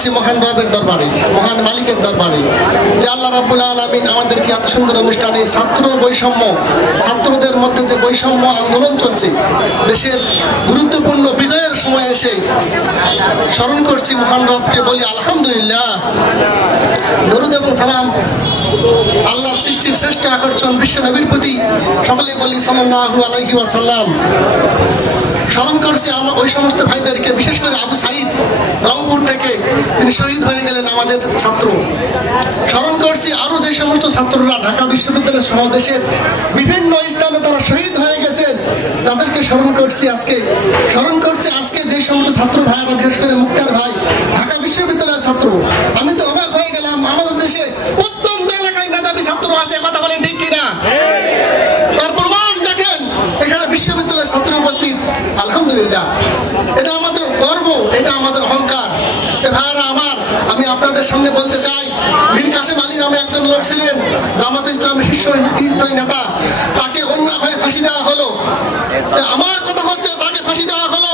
করছি মহান রবের দরবারে, মহান মালিকের দরবারে, যে আল্লাহ রাবুল আলমিন আমাদেরকে এত সুন্দর অনুষ্ঠানে ছাত্র বৈষম্য, ছাত্রদের মধ্যে যে বৈষম্য আন্দোলন চলছে, দেশের গুরুত্বপূর্ণ বিজয়ের সময় এসে স্মরণ করছি মহান রবকে বলি, আলহামদুলিল্লাহ। দরুদ এবং সালাম আল্লাহর সৃষ্টির শ্রেষ্ঠ আকর্ষণ বিশ্ব নবীর প্রতি সকলে বলি সাল্লাল্লাহু আলাইহি ওয়াসাল্লাম। স্মরণ করছি আমার ওই সমস্ত ভাইদেরকে, বিশেষ করে আবু সাইদ রংপুর থেকে তিনি শহীদ হয়ে গেলেন আমাদের ছাত্র। স্মরণ করছি আরও যে সমস্ত ছাত্ররা ঢাকা বিশ্ববিদ্যালয় সহ দেশের বিভিন্ন স্থানে তারা শহীদ হয়ে গেছেন, তাদেরকে স্মরণ করছি আজকে। স্মরণ করছি আজকে যে সমস্ত ছাত্র ভাইয়েরা, বিশেষ করে মুক্তার ভাই, ঢাকা বিশ্ববিদ্যালয়ের ছাত্র। আমি তো আমাদের দেশে অত্যন্ত এলাকায় মেধাবী ছাত্র আছে কথা বলেন ঠিক কিনা? তার প্রমাণ দেখেন এখানে বিশ্ববিদ্যালয়ের ছাত্র উপস্থিত। আলহামদুলিল্লাহ। এটা আমাদের গর্ব এটা আমাদের অহংকার। এ ভাইয়ারা আমার আমি আপনাদের সামনে বলতে চাই মীর কাসেম আলী নামে একজন লোক ছিলেন জামাত ইসলামের শীর্ষ ইসলামী নেতা। তাকে অন্যভাবে ফাঁসি দেওয়া হলো। আমার কথা হচ্ছে তাকে ফাঁসি দেওয়া হলো।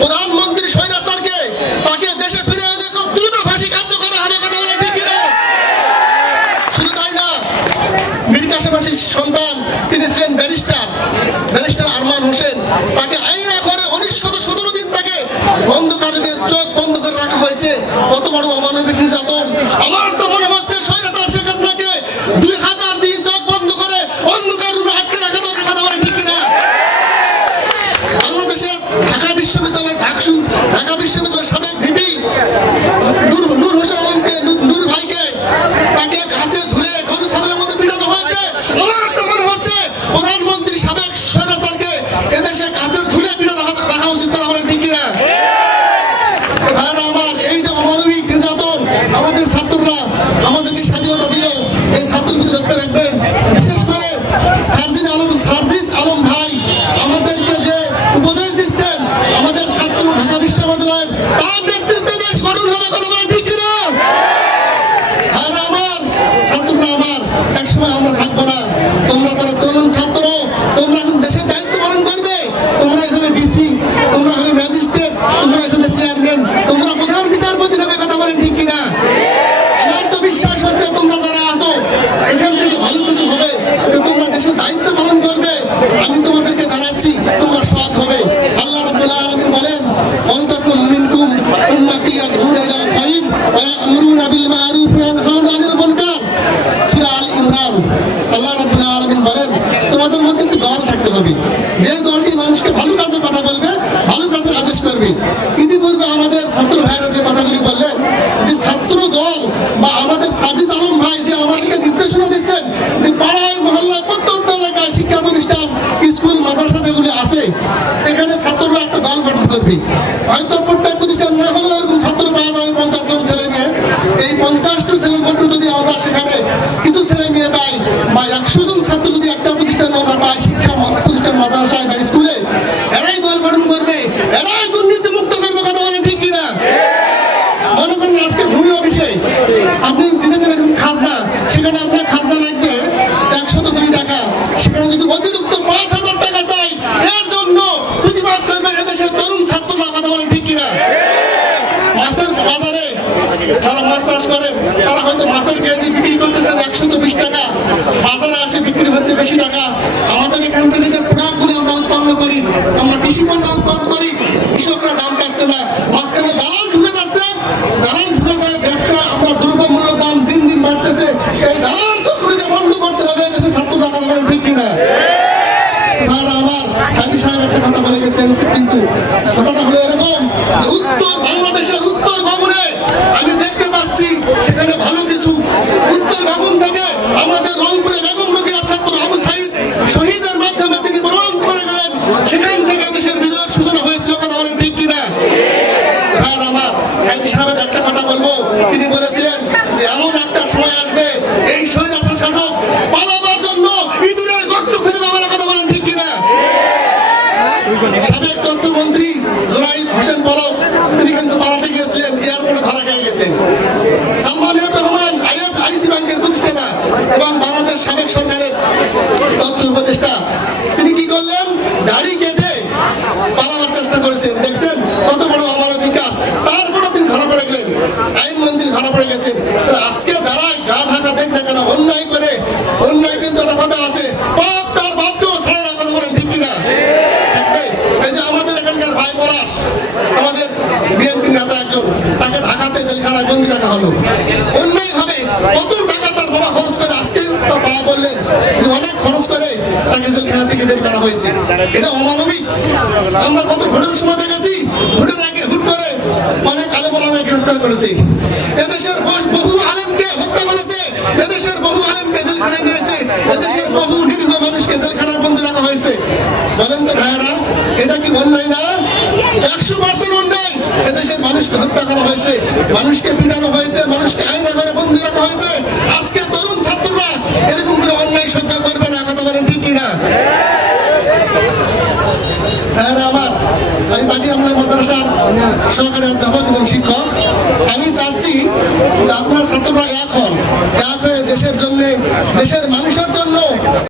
প্রধানমন্ত্রী স্বৈরাচারকে তাকে দেশে ফিরে এনে খুব দ্রুত ফাঁসি কার্য করা হবে কথা বলে ঠিক কিনা শুধু তাই না মীর কাশেমাসির সন্তান তিনি ছিলেন ব্যারিস্টার ব্যারিস্টার আরমান হোসেন তাকে আইনা করে উনিশশো সতেরো দিন তাকে বন্ধ করে দিয়ে চোখ বন্ধ করে রাখা হয়েছে কত দুই হাজার দিন চোখ বন্ধ করে অন্ধকার রুমে আটকে রাখা দরকার, কথা বলে ঠিক কিনা? বাংলাদেশের ঢাকা বিশ্ববিদ্যালয়ের ঢাকসু, ঢাকা বিশ্ববিদ্যালয়ের সাবেক ভিপি নূর হোসেন আলমকে নূর- নূর ভাইকে তাকে গাছে ঝুলে গরু ছাগলের মতো পিটানো হয়েছে আমার তো মনে হচ্ছে প্রধানমন্ত্রী সাবেক স্বৈরাচারকে এদেশে গাছের ঝুলে পিটানো রাখা- রাখা উচিত তারা বলেন ঠিক কিনা ভাইরা আমার এই যে অমানবিক নির্যাতন আমাদের ছাত্ররা আমাদেরকে স্বাধীনতা দিল উপদেশ দিচ্ছেন আমাদের ছাত্র ঢাকা বিশ্ববিদ্যালয়ের তার নেতৃত্বে দেশ গঠন হবে আমার আমরা থাকব না তোমরা যারা তরুণ ছাত্র তোমরা এখন দেশের দায়িত্ব পালন করবে তোমরা এখানে ডিসি তোমরা হবে ম্যাজিস্ট্রেট তোমরা এখানে চেয়ারম্যান তোমরা প্রধান বিচারপতি হবে কথা বলেন ঠিক কিনা আমার তো বিশ্বাস হচ্ছে তোমরা যারা আছো এখান থেকে ভালো কিছু হবে যে তোমরা দেশের দায়িত্ব পালন করবে আমি তোমাদেরকে জানাচ্ছি তোমরা সৎ হবে আল্লাহ রাব্বুল আলামিন বলেন অন্তকুম মিনকুম উম্মতি ইয়াদউনা ইলাল খায়র ওয়া ইয়া'মুরুনা বিল মা'রুফ ওয়া ইয়ানহাউনা আনিল মুনকার সূরা আল ইমরান আল্লাহ রাব্বুল আলামিন বলেন তোমাদের মধ্যে একটি দল থাকতে হবে যে দলটি মানুষকে ভালো কাজের কথা বলবে ভালো কাজের আদেশ করবে ইতিপূর্বে আমাদের ছাত্র ভাইরা যে কথাগুলি বললেন যে ছাত্র দল বা আমাদের সাজিস আলম ভাই যে আমাদেরকে নির্দেশনা দিচ্ছেন যে পাড়ায় মহল্লায় প্রত্যন্ত এলাকায় শিক্ষা প্রতিষ্ঠান স্কুল মাদ্রাসা যেগুলি আছে এখানে ছাত্ররা একটা দল গঠন করবে হয়তো প্রত্যেক প্রতিষ্ঠান না হলেও এরকম ছাত্র পাওয়া যাবে পঞ্চাশ জন ছেলে মেয়ে এই পঞ্চাশটা ছেলের মধ্যে যদি আমরা সেখানে কিছু ছেলে মেয়ে পাই বা ছাত্র যদি একটা প্রতিষ্ঠানে আমরা পাই শিক্ষা ম- প্রতিষ্ঠান মাদ্রাসায় বা স্কুলে এরাই দল গঠন করবে এরাই দুর্নীতি মুক্ত করবে কথা বলেন ঠিক কিনা মনে করেন আজকে ভূমি অফিসে আপনি দিনে দিনে এখন খাজনা সেখানে আপনার খাজনা লাগবে একশত দুই টাকা সেখানে যদি অতিরিক্ত পাঁচ হাজার টাকা চাই এর জন্য প্রতিবাদ করবে এদেশের তরুণ ছাত্ররা কথা বলেন ঠিক কিনা মাছের বাজারে যারা মাছ চাষ করেন, তারা হয়তো মাছের কেজি বিক্রি করতেছেন একশত বিশ টাকা, বাজারে আসে বিক্রি হচ্ছে বেশি টাকা। আমাদের এখান থেকে যে প্রোডাক্টগুলি আমরা উৎপন্ন করি, আমরা কৃষি পণ্য উৎপন্ন করি, কৃষকরা দাম পাচ্ছে না। মাঝখানে দালাল ঢুকে যাচ্ছে, দালাল ঢুকে যায়, ব্যবসা আপনার দ্রব্যমূল্য দাম দিন দিন বাড়তেছে। এই দালাল চক্রকে বন্ধ করতে হবে দেশের ছাত্ররা কথা বলেন ঠিক কিনা। কথাটা হলো এরকম উত্তর বাংলাদেশের উত্তর ভবনে সেখান থেকে দেশের বিজয়ের সূচনা হয়েছিল, কথা বলেন ঠিক কিনা? আমার একটা কথা বলব। তিনি বলেছিলেন যে, এমন একটা সময় আসবে, এই শহীদ আসা শাসক পালাবার জন্য ইঁদুরের কথা বলেন ঠিক কিনা? সাবেক তথ্যমন্ত্রী জোনাইদ হোসেন বলক তিনি কিন্তু পালাতে গিয়েছিলেন, এয়ারপোর্টে ধরা খেয়ে গেছেন। সালমান রহমান আইএফ এবং বাংলাদেশ সাবেক সরকারের হলো। অন্যায় ভাবে কত টাকা তার বাবা খরচ করে, আজকে তার বাবা বললেন যে অনেক খরচ করে তাকে জেলখানা থেকে বের করা হয়েছে। এটা অমানবিক। আমরা কত ভোটের সময় দেখেছি, ভোটের আগে হুট করে অনেক আলো বলা গ্রেফতার করেছে এদেশের বহু- বহু আলেমকে হত্যা করেছে এদেশের বহু আলেমকে জেলখানায় নিয়েছে এদেশের বহু নিরীহ মানুষকে জেলখানায় বন্দী রাখা হয়েছে বলেন তো ভাইয়ারা এটা কি অন্যায় না একশো পার্সেন্ট অন্যায় এদেশের মানুষকে হত্যা করা হয়েছে মানুষকে পিটানো হয়েছে, মানুষকে আইনা করে বন্দী রাখা হয়েছে। আজকে তরুণ ছাত্ররা এরকম করে অন্যায় সহ্য করবে না, কথা বলেন ঠিক কিনা? হ্যাঁ আমার। আমি বাকি আমরা মাদ্রাসার সহকারী অধ্যাপক এবং শিক্ষক। আমি চাচ্ছি যে আপনার ছাত্ররা এক হন, এক হয়ে দেশের জন্য, দেশের মানুষের জন্য